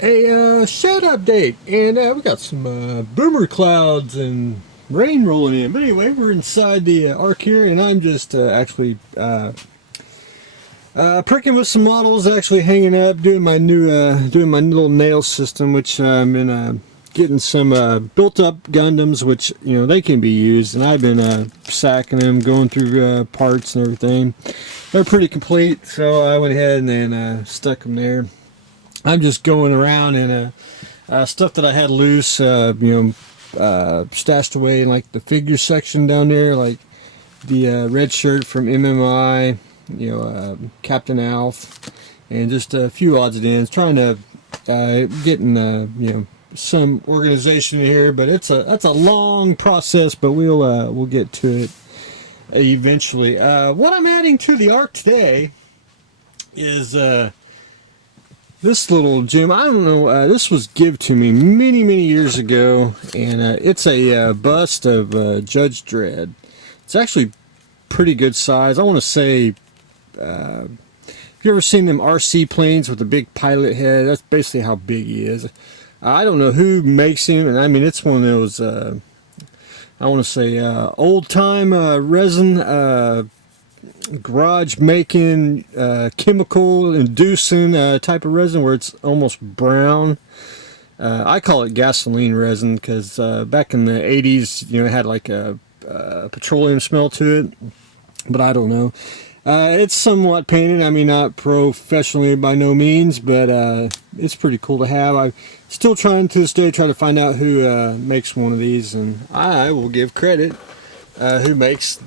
A shed update, and we got some boomer clouds and rain rolling in. But anyway, we're inside the ark here, and I'm just actually pricking with some models, actually hanging up, doing my little nail system, which I'm in getting some built-up Gundams, which they can be used, and I've been sacking them, going through parts and everything. They're pretty complete, so I went ahead and then stuck them there. I'm just going around and stuff that I had loose, stashed away in like the figure section down there, like the red shirt from MMI, Captain Alf, and just a few odds and ends. Trying to getting some organization here, but that's a long process. But we'll get to it eventually. What I'm adding to the arc today is this little gem. I don't know, this was given to me many years ago, and it's a bust of Judge Dredd. It's actually pretty good size. I want to say, have you ever seen them RC planes with a big pilot head? That's basically how big he is. I don't know who makes him, and I mean, it's one of those, I want to say, old-time resin, garage making, chemical inducing type of resin where it's almost brown. I call it gasoline resin because back in the 80s, it had like a petroleum smell to it, but I don't know. It's somewhat painted. I mean, not professionally by no means, but it's pretty cool to have. I'm still trying to this day to find out who makes one of these, and I will give credit who makes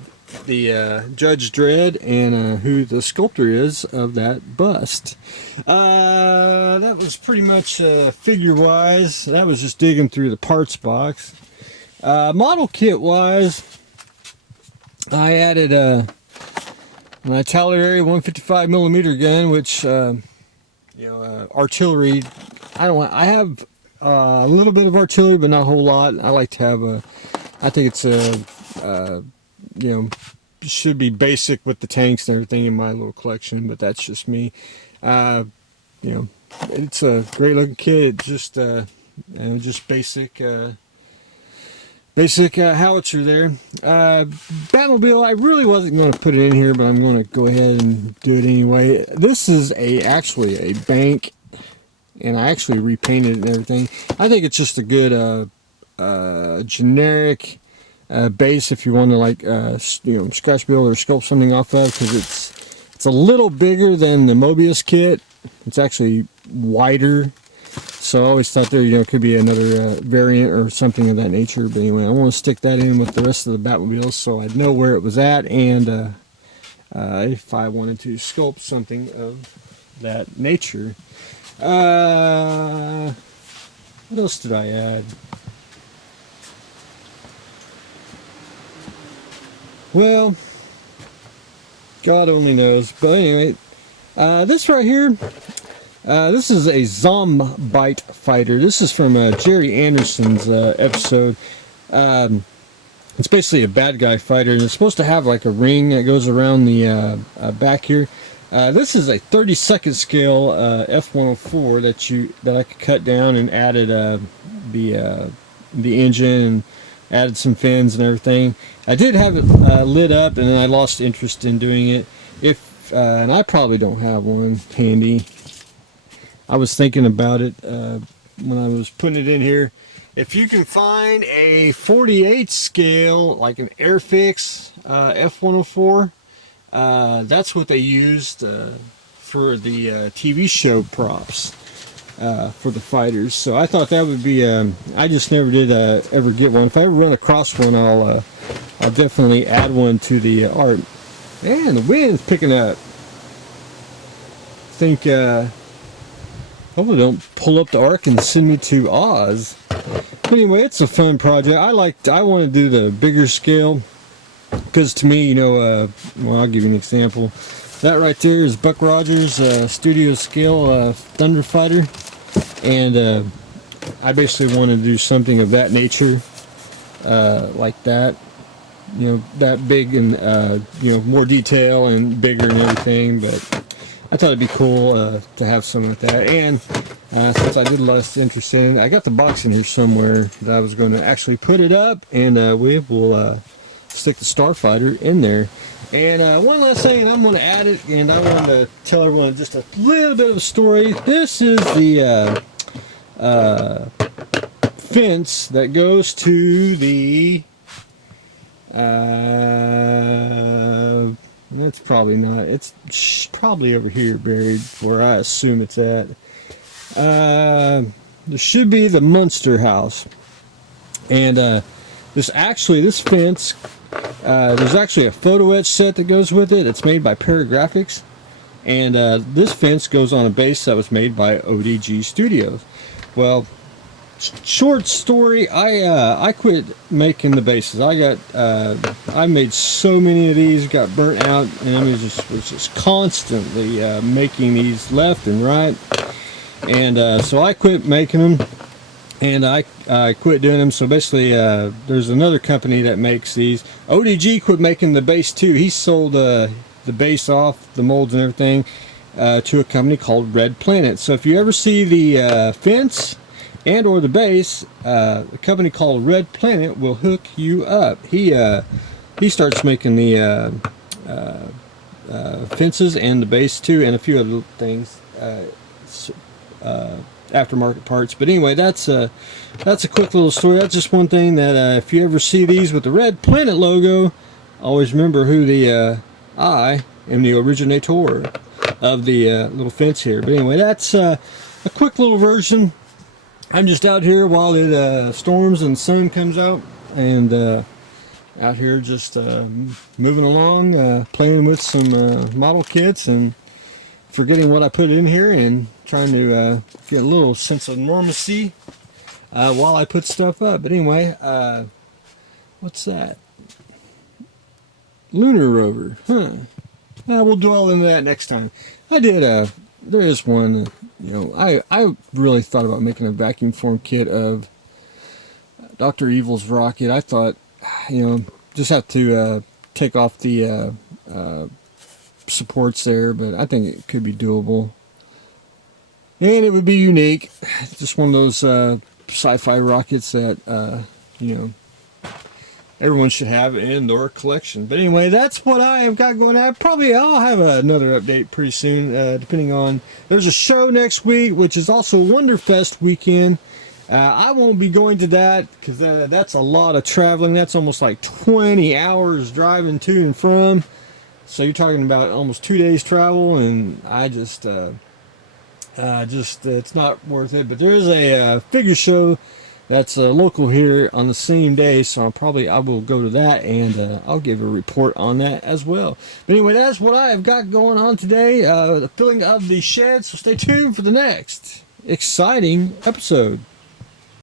the Judge Dredd and who the sculptor is of that bust. That was pretty much figure wise. That was just digging through the parts box. Model kit wise, I added my Talleyrand 155mm gun, which artillery. I have a little bit of artillery, but not a whole lot. I like to have I think it's should be basic with the tanks and everything in my little collection, but that's just me. It's a great looking kit. Just just basic howitzer there. Batmobile, I really wasn't going to put it in here, but I'm going to go ahead and do it anyway. This is actually a bank, and I actually repainted it and everything. I think it's just a good generic base if you want to scratch build or sculpt something off of, because it's a little bigger than the Mobius kit. It's actually wider, so I always thought there could be another variant or something of that nature. But anyway, I want to stick that in with the rest of the Batmobiles so I'd know where it was at, and if I wanted to sculpt something of that nature. What else did I add? Well, God only knows. But anyway, this right here, this is a Zombite fighter. This is from Jerry Anderson's episode. It's basically a bad guy fighter, and it's supposed to have like a ring that goes around the back here. This is a 32nd scale F104 that I could cut down and added the engine and added some fins and everything. I did have it lit up, and then I lost interest in doing it. And I probably don't have one handy. I was thinking about it when I was putting it in here. If you can find a 48 scale, like an Airfix F104, that's what they used for the TV show props for the fighters. So I thought that would be. I just never did ever get one. If I ever run across one, I'll definitely add one to the art. And the wind's picking up. I think hopefully don't pull up the ark and send me to Oz. But anyway, it's a fun project. I want to do the bigger scale because to me, well, I'll give you an example. That right there is Buck Rogers studio scale Thunder Fighter, and I basically want to do something of that nature, like that. That big and more detail and bigger and everything. But I thought it'd be cool to have some with that. And since I did less interest in it, I got the box in here somewhere that I was going to actually put it up, and we will stick the Starfighter in there. And one last thing, and I'm going to add it, and I want to tell everyone just a little bit of a story. This is the fence that goes to the that's probably not, it's probably over here buried where I assume it's at. There should be the Munster house, and this fence, there's actually a photo etch set that goes with it. It's made by Paragraphics, and this fence goes on a base that was made by ODG Studios. Well, short story, I quit making the bases. I made so many of these, got burnt out, and I was just constantly making these left and right. And so I quit making them, and I quit doing them. So basically, there's another company that makes these. ODG quit making the base too. He sold the base off, the molds and everything, to a company called Red Planet. So if you ever see the fence and or the base, a company called Red Planet will hook you up. He starts making the fences and the base too, and a few other things, aftermarket parts. But anyway, that's a quick little story. That's just one thing that if you ever see these with the Red Planet logo, always remember who I am the originator of the little fence here. But anyway, that's a quick little version. I'm just out here while it storms and the sun comes out, and out here just moving along, playing with some model kits and forgetting what I put in here and trying to get a little sense of normalcy while I put stuff up. But anyway, what's that? Lunar rover, huh? We'll dwell into that next time. There is one, I really thought about making a vacuum form kit of Dr. Evil's rocket. I thought, just have to take off the supports there, but I think it could be doable. And it would be unique. Just one of those sci-fi rockets that, everyone should have in their collection. But anyway, that's what I have got going on. I'll have another update pretty soon, depending on... There's a show next week, which is also Wonderfest weekend. I won't be going to that, because that's a lot of traveling. That's almost like 20 hours driving to and from. So you're talking about almost 2 days travel, and I just it's not worth it. But there is a figure show that's local here on the same day, so I will go to that, and I'll give a report on that as well. But anyway, that's what I have got going on today, the filling of the shed, so stay tuned for the next exciting episode.